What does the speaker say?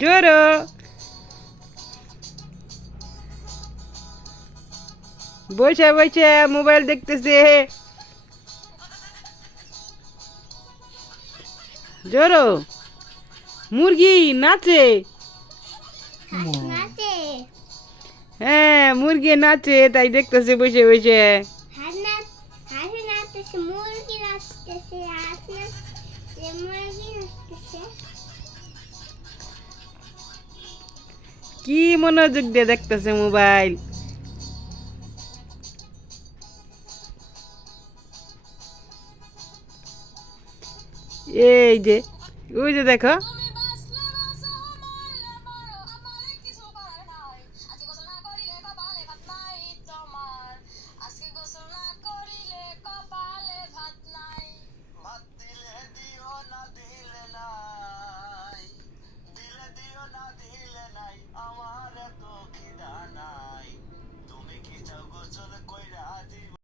জোরো বসে বসে মোবাইল দেখতেছে। জোরো মুরগি নাচে। নাচে। হ্যাঁ মুরগি নাচে তাই দেখতেছে বসে বসে। হাঁস নাচতেছে, মুরগি নাচতেছে, হাঁস নাচতেছে, মুরগি নাচতেছে। কি মনোযোগ দিয়ে দেখতেছে মোবাইল। এই যে ওই যে দেখো